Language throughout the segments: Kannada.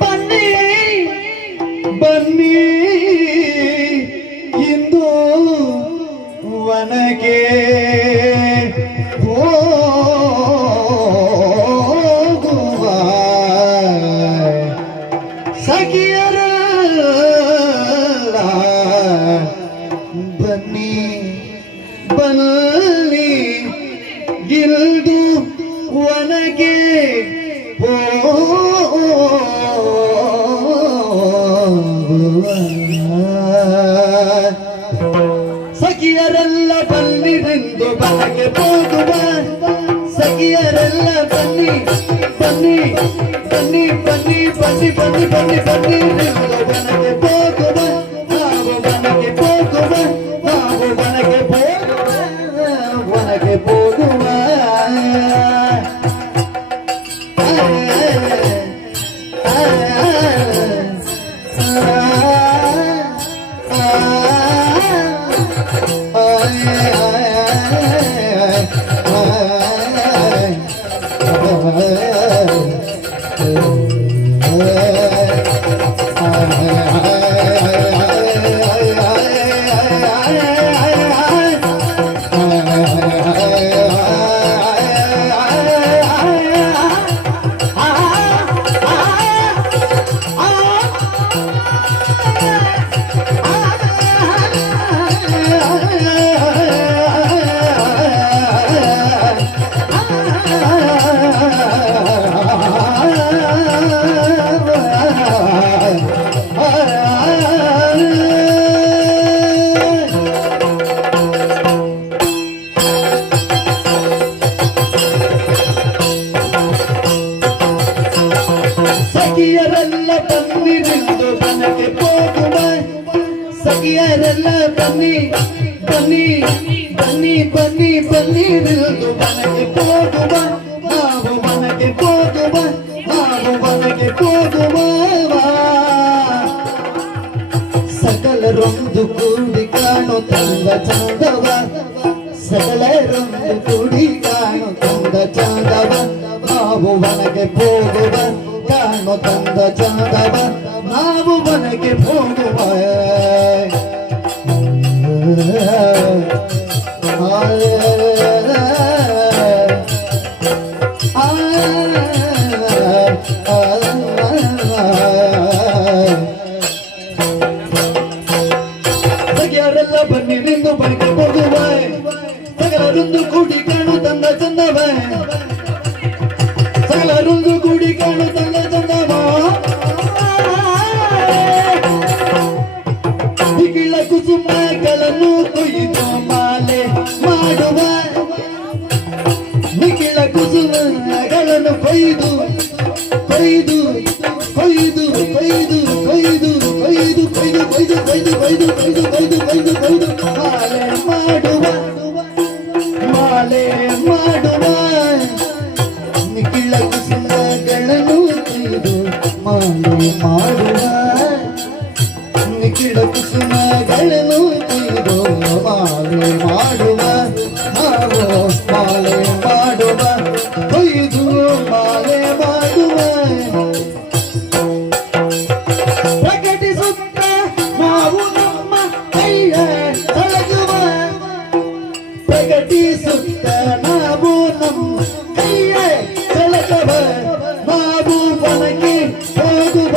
ಬನ್ನಿ ಬನ್ನಿ ಇಂದು ವನಕ್ಕೆ ಹೋಗುವ ಸಖಿಯರಲ್ಲ ಬನ್ನಿ ಬನ್ನಿ ಗಿಲ್ದು ವನಕ್ಕೆ ಸಖಿಯರೆಲ್ಲ ಬನ್ನಿರೆಂದು ಬನಕ್ಕೆ ಹೋಗುವ ಸಖಿಯರೆಲ್ಲ ಬನ್ನಿ ಬನ್ನಿ ಬನ್ನಿ ಬನ್ನಿ ಬನ್ನಿ ಬನ್ನಿ ಬನ್ನಿ ಬನ್ನಿರೆಂದು ಬನಕ್ಕೆ ಹೋಗುವ ನಾವು ಬನಕ್ಕೆ ಹೋಗುವ ನಾವು ಬನಕ್ಕೆ ಬನಕ್ಕೆ ಹೋಗುವ ಸಖಿಯರೆಲ್ಲ ಬನ್ನಿರೆಂದು ಬನಕ್ಕೆ ಹೋಗುವ ಸಖಿಯರೆಲ್ಲ ಬನ್ನಿ ಬನ್ನಿ ಬನ್ನಿ ಬನ್ನಿ ಬನ್ನಿರೆಂದು ಬನಕ್ಕೆ ಹೋಗುವ ನಾವು ಬನಕ್ಕೆ ಹೋಗುವ ನಾವು ಬನಕ್ಕೆ ಹೋಗುವ ಸಕಲರೊಂದು ಕೂಡಿ ಕಾಣು ತಂದ ಚಂದವ ಸಕಲರೊಂದು ಕೂಡಿ ಕಾಣು ತಂದ ಚಂದವ ನಾವು ಬನಕ್ಕೆ ಹೋಗುವ ಕಾಣು ತಂದ ಚಂದವ ನಾವು ಬನಕ್ಕೆ ಹೋಗುವ ಸಖಿಯರೆಲ್ಲ ಬನ್ನಿರೆಂದು ಬನಕ್ಕೆ ಹೋಗುವ ಸಕಲರೊಂದು ಕೂಡಿ ಕಾಣು ತಂದ ಚಂದವ ಸಕಲರೊಂದು ಕೂಡಿ ಕಾಣು ತಂದ ಚಂದವ ನಿಖಿಳ ಕುಸುಮಗಳನ್ನು ಕೊಯ್ದು ಮಾಲೆ ಮಾಡುವ ನಿಖಿಳ ಕುಸುಮಗಳನ್ನು ಕೊಯ್ದು ಕೊಯ್ದು ಕೊಯ್ದು ಕೊಯ್ದು ಕೊಯ್ದು ಕೊಯ್ದು ಕೊಯ್ದು ಕೊಯ್ದು ಕೊಯ್ದು ಕೊಯ್ದು ಕೊಯ್ದು ಕೊಯ್ದು ಕೊಯ್ದು ಕೊಯ್ದು ಮಾಲೆ ಮಾಡುವ ಮಾಲೆ ಮಾಡುವ ನಿಖಿಳ ಕುಸುಮಗಳನ್ನು ಕೊಯ್ದು ಮಾಲೆ ಮಾಡುವ ನಿಖಿಳ ಕುಸುಮಗಳನ್ನು ಕೊಯ್ದು ಮಾಲೆ ಮಾಡುವ ನಾವು ಮಾಲೆ ಮಾಡುವ ಕೊಯ್ದು ಮಾಲೆ ಮಾಡುವ ಪ್ರಕಟಿಸುತ್ತ ನಾವು ನಮ್ಮ ಕೈಯ ತೊಳೆಯುವ ಪ್ರಕಟಿಸುತ್ತ ನಾವು ನಮ್ಮ ಕೈಯ ತೊಳೆಯುವ ನಾವು ಬನಕ್ಕೆ ಹೋಗುವ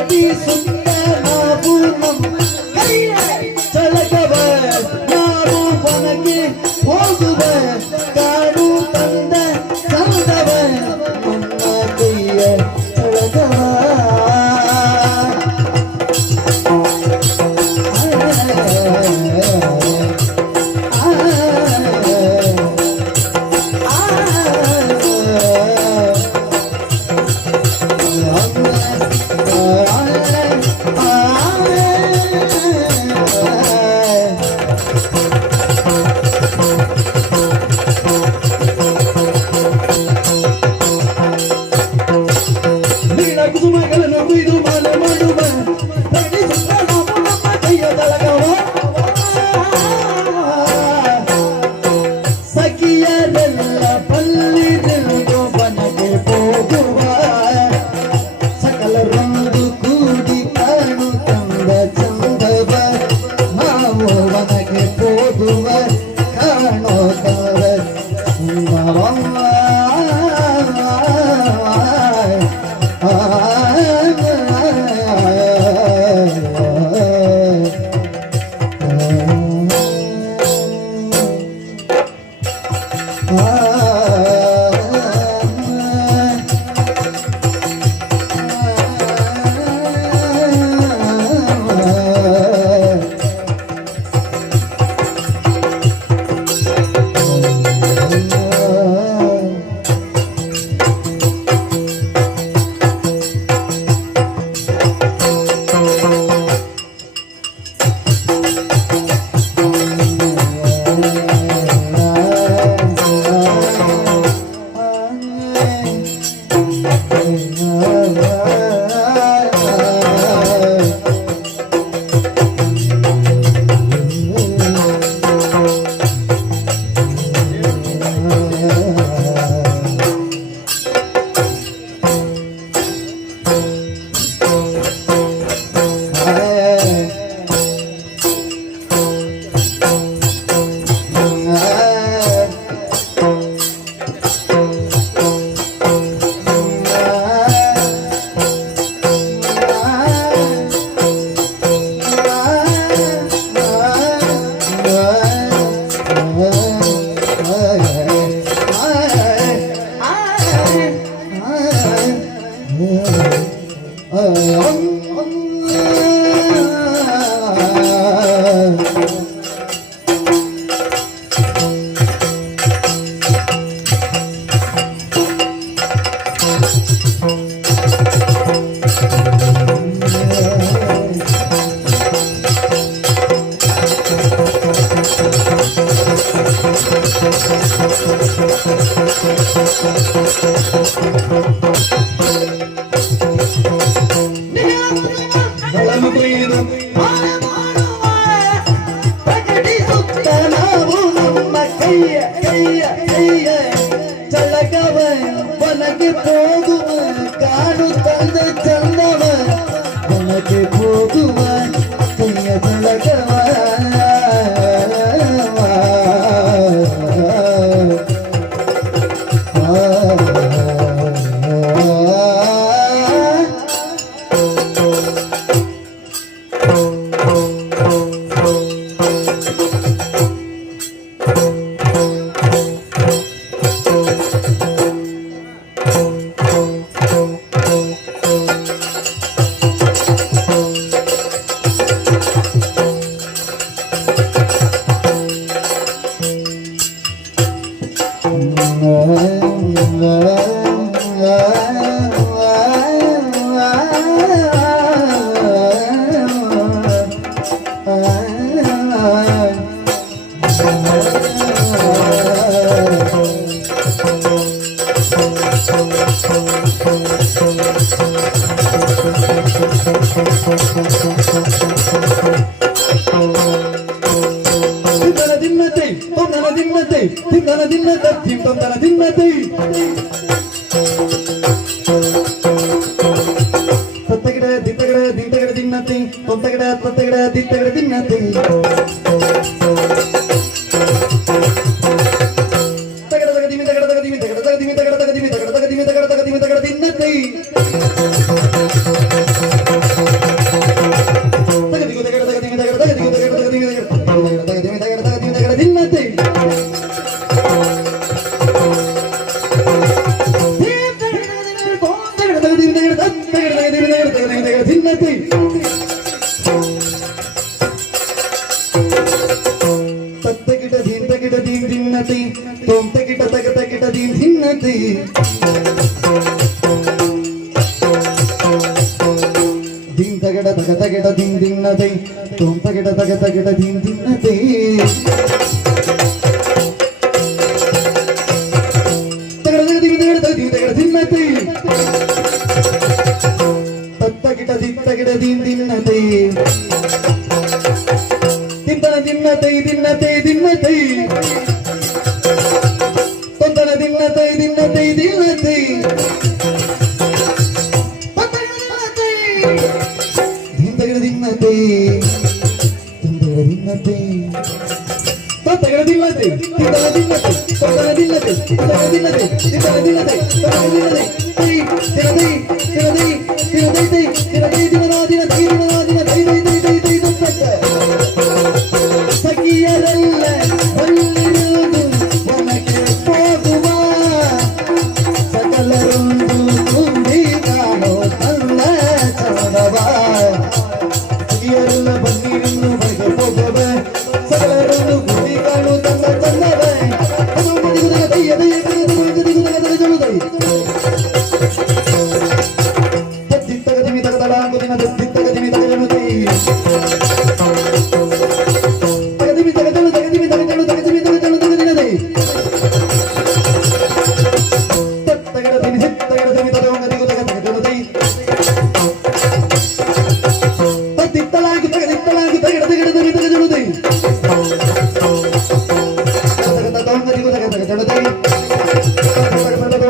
ಪ್ರಕಟಿಸುತ್ತ ನಾವು ನಮ್ಮ ಕೈಯ ಚಳಕವ ನಾವು ಒನಗೆ ಹೋಗುವ ಕಾಡು ತಂದ ಚಂದವ ನನ್ನ ಕೈಯ ಚಳಕವ ಕುಸುಮಗಳನ್ನು ಕುಯ್ದು ಮಾಲೆ ಮಾಡುವ ಪ್ರಕಟಿಸುತ್ತ ನಾವು ನಮ್ಮ ಕೈಯ ತಳಗವ ಸಖಿಯರೆಲ್ಲ ಪಲ್ಲಿದೆಲ್ಲು ಬನಗೆ ಹೋಗುವ ಸಕಲರೊಂದು ಕೂಡಿ ಕಾಣು ತಂದ ಚಂದವ ನಾವು ಬನಗೆ ಹೋಗುವ ಕಾಣೋ ತರ ಚಂದವಮ್ಮ ಚಳಕವ ಬನಗೆ ಹೋಗುವ ಕಾಡು ತಂದ ಚಂದವ ಬನಗೆ ಹೋಗುವ ಕೈಯ ಚಳಕವ ಧಿನ್ನತೆ ತತ್ತ ಗಿಡ ದೀನ್ ಧಿನ್ನತೆ ತೊಂತ ಗಿಡ ತಗತ ಗಿಡ ದೀನ್ ಧಿನ್ನತೆ ದೀನ್ ತಗಡ ತಗತ ಗಿಡ ದೀನ್ ಧಿನ್ನತೆ ತೊಂತ ಗಿಡ ತಗತ ಗಿಡ ದೀನ್ ಧಿನ್ನತೆ ಗಿಡ ದೀನ್ ಧಿನ್ನತೆ ತಿಂತನ ಧಿನ್ನತೆ ಧಿನ್ನತೆ ಧಿನ್ನತೆ ತೊಂದನ ಧಿನ್ನತೆ ಧಿನ್ನತೆ ಧಿನ್ನತೆ ಧಿಂತಗಿಡ ಧಿನ್ನತೆ ತೊಂದನ ಧಿನ್ನತೆ ತೊಂದನ ಧಿನ್ನತೆ ತಿಂತನ ಧಿನ್ನತೆ ತೊಂದನ ಧಿನ್ನತೆ ತೊಂದನ ಧಿನ್ನತೆ ತಿಂತನ ಧಿನ್ನತೆ ತೊಂದನ ಧಿನ್ನತೆ ತಿರದೈ ತಿರದೈ ತಿರದೈ ತಿರದೈ ದಿನರಾದಿನ ದಿನರಾದಿನ ದೈ ದೈ ದೈ ದೈ ದೈ ದತ್ತಕ್ಕ ಸಖಿಯರೆಲ್ಲ ಬಲ್ಲಿರುವುದು ಒನಗೆ ಹೋಗುವ ಸಕಲರೊಂದು ತುಂಬಿ ಕಾಣೋ ತನ್ನ ಚಂದವ ಸಖಿಯರೆಲ್ಲ ಬಲ್ಲಿರುವುದು ಬಗೆ ಹೋಗುವ ಸಕಲರೊಂದು ತುಂಬಿ ಕಾಣೋ ತನ್ನ ಚಂದವ ಅದು ದಿಗುದಗ ದೈ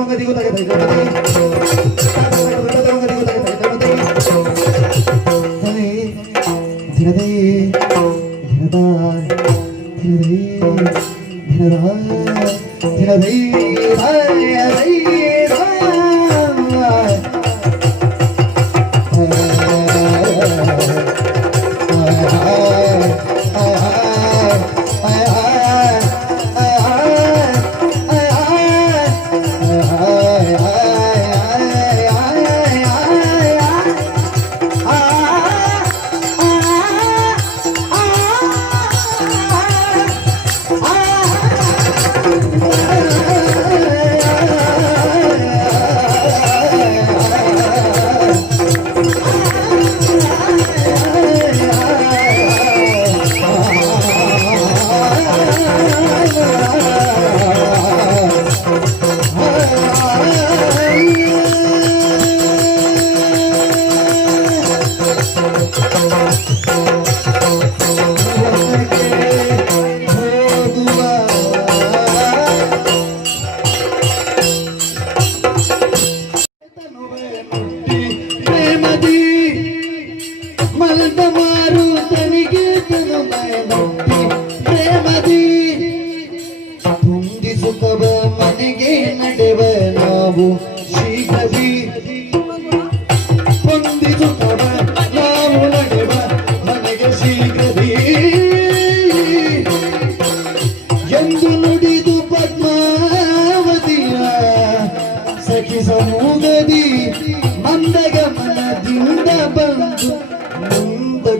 ದೈ ದಿಗುದಗ ದೈ ಜಳುದೈ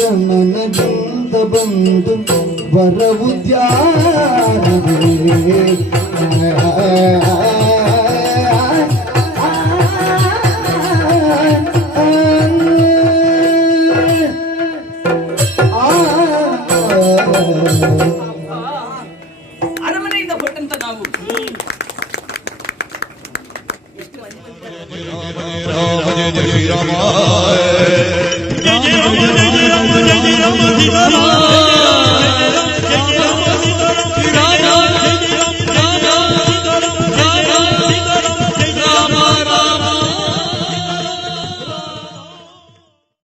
ಗಮನದಿಂದ ಬಂದು ವರವುದ್ಯಾನವೇ ಅರಮನೆಯಿಂದ ಹೊರಟಂತ ನಾವು Jai Ram, Jai Ram, Jai Ram, Jai Ram, Jai Ram.